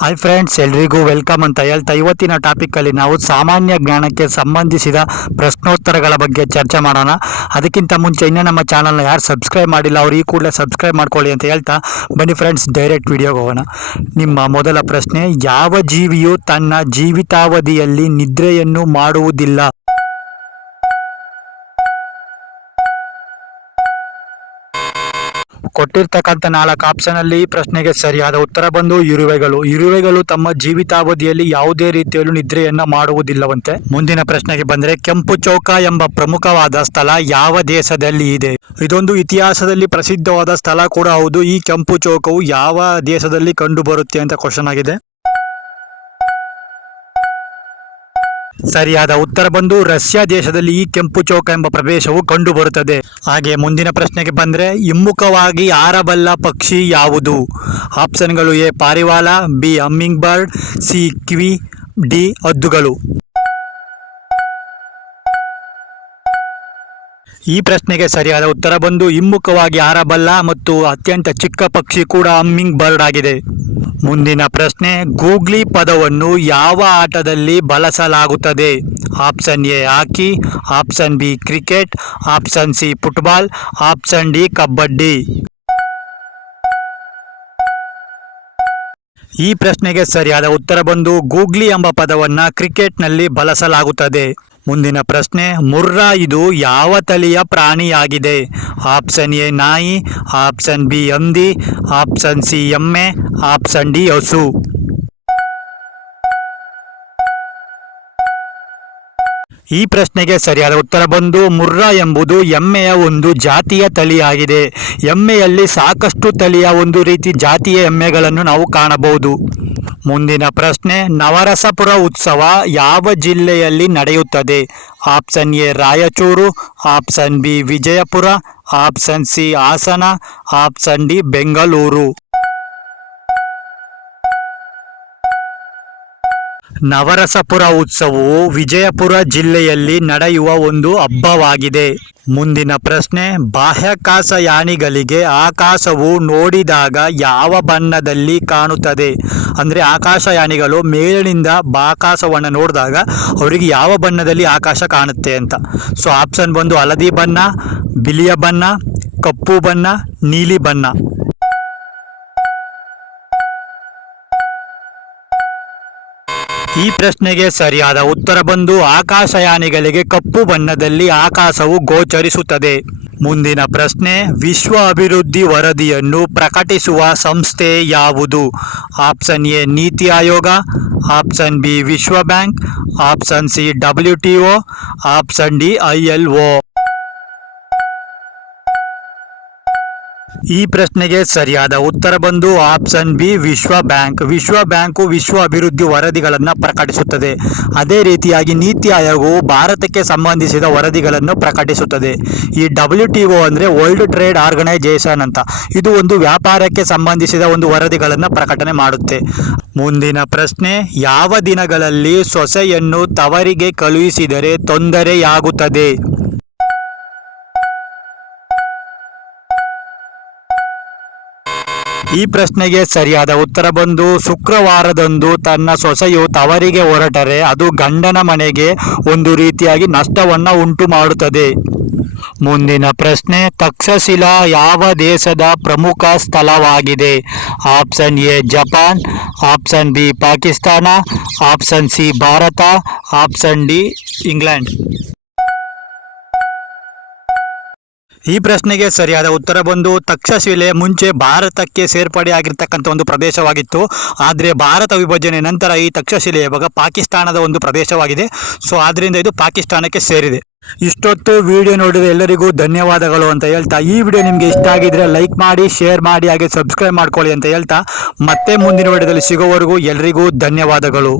Hi friends ಎಲ್ರಿಗೂ welcome ಅಂತ ಹೇಳ್ತಾ ಇವತ್ತಿನ ಟಾಪಿಕಲ್ಲಿ ನಾವು ಸಾಮಾನ್ಯ ಜ್ಞಾನಕ್ಕೆ ಸಂಬಂಧಿಸಿದ ಪ್ರಶ್ನೋತ್ತರಗಳ ಬಗ್ಗೆ ಚರ್ಚೆ ಮಾಡೋಣ. ಅದಕ್ಕಿಂತ ಮುಂಚೆ ಇನ್ನೂ ನಮ್ಮ ಚಾನಲ್ನ ಯಾರು ಸಬ್ಸ್ಕ್ರೈಬ್ ಮಾಡಿಲ್ಲ, ಅವ್ರು ಈ ಕೂಡಲೇ ಸಬ್ಸ್ಕ್ರೈಬ್ ಮಾಡ್ಕೊಳ್ಳಿ ಅಂತ ಹೇಳ್ತಾ ಬನ್ನಿ ಫ್ರೆಂಡ್ಸ್ ಡೈರೆಕ್ಟ್ ವಿಡಿಯೋಗೆ ಹೋಗೋಣ. ನಿಮ್ಮ ಮೊದಲ ಪ್ರಶ್ನೆ, ಯಾವ ಜೀವಿಯು ತನ್ನ ಜೀವಿತಾವಧಿಯಲ್ಲಿ ನಿದ್ರೆಯನ್ನು ಮಾಡುವುದಿಲ್ಲ? ಕೊಟ್ಟಿರ್ತಕ್ಕಂಥ ನಾಲ್ಕು ಆಪ್ಷನ್ ಅಲ್ಲಿ ಪ್ರಶ್ನೆಗೆ ಸರಿಯಾದ ಉತ್ತರ ಬಂದು ಇರುವೆಗಳು. ಇರುವೆಗಳು ತಮ್ಮ ಜೀವಿತಾವಧಿಯಲ್ಲಿ ಯಾವುದೇ ರೀತಿಯಲ್ಲೂ ನಿದ್ರೆಯನ್ನ ಮಾಡುವುದಿಲ್ಲವಂತೆ. ಮುಂದಿನ ಪ್ರಶ್ನೆಗೆ ಬಂದ್ರೆ ಕೆಂಪು ಚೌಕ ಎಂಬ ಪ್ರಮುಖವಾದ ಸ್ಥಳ ಯಾವ ದೇಶದಲ್ಲಿ ಇದೆ? ಇದೊಂದು ಇತಿಹಾಸದಲ್ಲಿ ಪ್ರಸಿದ್ಧವಾದ ಸ್ಥಳ ಕೂಡ ಹೌದು. ಈ ಕೆಂಪು ಚೌಕವು ಯಾವ ದೇಶದಲ್ಲಿ ಕಂಡು ಬರುತ್ತೆ ಅಂತ ಕ್ವಶನ್ ಆಗಿದೆ. ಸರಿಯಾದ ಉತ್ತರ ಬಂದು ರಷ್ಯಾ ದೇಶದಲ್ಲಿ ಈ ಕೆಂಪು ಚೌಕ ಎಂಬ ಪ್ರದೇಶವು ಕಂಡುಬರುತ್ತದೆ ಹಾಗೆ ಮುಂದಿನ ಪ್ರಶ್ನೆಗೆ ಬಂದ್ರೆ, ಹಿಮ್ಮುಖವಾಗಿ ಆರಬಲ್ಲ ಪಕ್ಷಿ ಯಾವುದು? ಆಪ್ಷನ್ಗಳು ಎ, ಪಾರಿವಾಳ, B hummingbird C, kiwi, D ಹದ್ದುಗಳು ಈ ಪ್ರಶ್ನೆಗೆ ಸರಿಯಾದ ಉತ್ತರ ಬಂದು ಹಿಮ್ಮುಖವಾಗಿ ಹಾರಬಲ್ಲ ಮತ್ತು ಅತ್ಯಂತ ಚಿಕ್ಕ ಪಕ್ಷಿ ಕೂಡ ಅಮ್ಮಿಂಗ್ ಬರ್ಡ್ ಆಗಿದೆ. ಮುಂದಿನ ಪ್ರಶ್ನೆ, ಗೂಗ್ಲಿ ಪದವನ್ನು ಯಾವ ಆಟದಲ್ಲಿ ಬಳಸಲಾಗುತ್ತದೆ? Option A, hockey, option B, cricket, option C, football, option D, kabaddi. ಈ ಪ್ರಶ್ನೆಗೆ ಸರಿಯಾದ ಉತ್ತರ ಬಂದು ಗೂಗ್ಲಿ ಎಂಬ ಪದವನ್ನು ಕ್ರಿಕೆಟ್ನಲ್ಲಿ ಬಳಸಲಾಗುತ್ತದೆ. ಮುಂದಿನ ಪ್ರಶ್ನೆ, ಮುರ್ರಾ ಇದು ಯಾವ ತಳಿಯ ಪ್ರಾಣಿಯಾಗಿದೆ? ಆಪ್ಷನ್ ಎ, ನಾಯಿ, ಆಪ್ಷನ್ ಬಿ, ಹಂದಿ, ಆಪ್ಷನ್ ಸಿ, ಎಮ್ಮೆ, ಆಪ್ಷನ್ ಡಿ, ಹಸು. ಈ ಪ್ರಶ್ನೆಗೆ ಸರಿಯಾದ ಉತ್ತರ ಬಂದು, ಮುರ್ರಾ ಎಂಬುದು ಎಮ್ಮೆಯ ಒಂದು ಜಾತಿಯ ತಳಿಯಾಗಿದೆ. ಎಮ್ಮೆಯಲ್ಲಿ ಸಾಕಷ್ಟು ತಳಿಯ ಒಂದು ರೀತಿ ಜಾತಿಯ ಎಮ್ಮೆಗಳನ್ನು ನಾವು ಕಾಣಬಹುದು. ಮುಂದಿನ ಪ್ರಶ್ನೆ, ನವರಸಪುರ ಉತ್ಸವ ಯಾವ ಜಿಲ್ಲೆಯಲ್ಲಿ ನಡೆಯುತ್ತದೆ? Option A, Raichur, option B, Vijayapura, option C, Hassan, option D, Bengaluru. Navarasapura ಉತ್ಸವವು ವಿಜಯಪುರ ಜಿಲ್ಲೆಯಲ್ಲಿ ನಡೆಯುವ ಒಂದು ಹಬ್ಬವಾಗಿದೆ. ಮುಂದಿನ ಪ್ರಶ್ನೆ ಬಾಹ್ಯಾಕಾಶಯಾನಿಗಳಿಗೆ ಆಕಾಶವು ನೋಡಿದಾಗ ಯಾವ ಬಣ್ಣದಲ್ಲಿ ಕಾಣುತ್ತದೆ? ಅಂದರೆ ಆಕಾಶಯಾನಿಗಳು ಮೇಲಿನಿಂದ ಆಕಾಶವನ್ನು ನೋಡಿದಾಗ ಅವರಿಗೆ ಯಾವ ಬಣ್ಣದಲ್ಲಿ ಆಕಾಶ ಕಾಣುತ್ತೆ ಅಂತ. ಸೊ ಆಪ್ಷನ್ ಬಂದು ಹಳದಿ ಬಣ್ಣ, ಬಿಳಿಯ ಬಣ್ಣ, ಕಪ್ಪು ಬಣ್ಣ, ನೀಲಿ ಬಣ್ಣ. ಈ ಪ್ರಶ್ನೆಗೆ ಸರಿಯಾದ ಉತ್ತರ ಬಂದು ಆಕಾಶಯಾನಿಗಳಿಗೆ ಕಪ್ಪು ಬಣ್ಣದಲ್ಲಿ ಆಕಾಶವು ಗೋಚರಿಸುತ್ತದೆ. ಮುಂದಿನ ಪ್ರಶ್ನೆ, ವಿಶ್ವ ಅಭಿವೃದ್ಧಿ ವರದಿಯನ್ನು ಪ್ರಕಟಿಸುವ ಸಂಸ್ಥೆ ಯಾವುದು? Option A, NITI Aayog, option B, ವಿಶ್ವ bank, option C, W T O, option D, I L O. ಈ ಪ್ರಶ್ನೆಗೆ ಸರಿಯಾದ ಉತ್ತರ ಬಂದು ಆಪ್ಷನ್ ಬಿ, ವಿಶ್ವ ಬ್ಯಾಂಕ್. ವಿಶ್ವ ಬ್ಯಾಂಕು ವಿಶ್ವ ಅಭಿವೃದ್ಧಿ ವರದಿಗಳನ್ನು ಪ್ರಕಟಿಸುತ್ತದೆ. ಅದೇ ರೀತಿಯಾಗಿ ನೀತಿ ಆಯೋಗವು ಭಾರತಕ್ಕೆ ಸಂಬಂಧಿಸಿದ ವರದಿಗಳನ್ನು ಪ್ರಕಟಿಸುತ್ತದೆ. ಈ ಡಬ್ಲ್ಯೂ ಟಿ ಒ ಅಂದರೆ ವರ್ಲ್ಡ್ ಟ್ರೇಡ್ ಆರ್ಗನೈಜೇಷನ್ ಅಂತ. ಇದು ಒಂದು ವ್ಯಾಪಾರಕ್ಕೆ ಸಂಬಂಧಿಸಿದ ಒಂದು ವರದಿಗಳನ್ನು ಪ್ರಕಟಣೆ ಮಾಡುತ್ತೆ. ಮುಂದಿನ ಪ್ರಶ್ನೆ, ಯಾವ ದಿನಗಳಲ್ಲಿ ಸೊಸೆಯನ್ನು ತವರಿಗೆ ಕಳುಹಿಸಿದರೆ ತೊಂದರೆಯಾಗುತ್ತದೆ? ಈ ಪ್ರಶ್ನೆಗೆ ಸರಿಯಾದ ಉತ್ತರ ಬಂದು ಶುಕ್ರವಾರದಂದು ತನ್ನ ಸೊಸೆಯು ತವರಿಗೆ ಹೊರಟರೆ, ಅದು ಗಂಡನ ಮನೆಗೆ ಒಂದು ರೀತಿಯಾಗಿ ನಷ್ಟವನ್ನು ಉಂಟು ಮಾಡುತ್ತದೆ. ಮುಂದಿನ ಪ್ರಶ್ನೆ, ತಕ್ಷಶಿಲಾ ಯಾವ ದೇಶದ ಪ್ರಮುಖ ಸ್ಥಳವಾಗಿದೆ? Option A, Japan, option B, Pakistan, option C, Bharat, option D, England. ಈ ಪ್ರಶ್ನೆಗೆ ಸರಿಯಾದ ಉತ್ತರ ಬಂದು ತಕ್ಷಶಿಲೆ ಮುಂಚೆ ಭಾರತಕ್ಕೆ ಸೇರ್ಪಡೆ ಆಗಿರ್ತಕ್ಕಂಥ ಒಂದು ಪ್ರದೇಶವಾಗಿತ್ತು. ಆದರೆ ಭಾರತ ವಿಭಜನೆ ನಂತರ ಈ ತಕ್ಷಶಿಲೆ ಇವಾಗ ಪಾಕಿಸ್ತಾನದ ಒಂದು ಪ್ರದೇಶವಾಗಿದೆ. ಸೊ ಆದ್ದರಿಂದ ಇದು ಪಾಕಿಸ್ತಾನಕ್ಕೆ ಸೇರಿದೆ. ಇಷ್ಟೊತ್ತು ವಿಡಿಯೋ ನೋಡಿದ ಎಲ್ಲರಿಗೂ ಧನ್ಯವಾದಗಳು ಅಂತ ಹೇಳ್ತಾ, ಈ ವಿಡಿಯೋ ನಿಮಗೆ ಇಷ್ಟ ಆಗಿದ್ರೆ ಲೈಕ್ ಮಾಡಿ, ಶೇರ್ ಮಾಡಿ, ಹಾಗೆ ಸಬ್ಸ್ಕ್ರೈಬ್ ಮಾಡ್ಕೊಳ್ಳಿ ಅಂತ ಹೇಳ್ತಾ, ಮತ್ತೆ ಮುಂದಿನ ವಿಡಿಯೋದಲ್ಲಿ ಸಿಗೋವರೆಗೂ ಎಲ್ರಿಗೂ ಧನ್ಯವಾದಗಳು.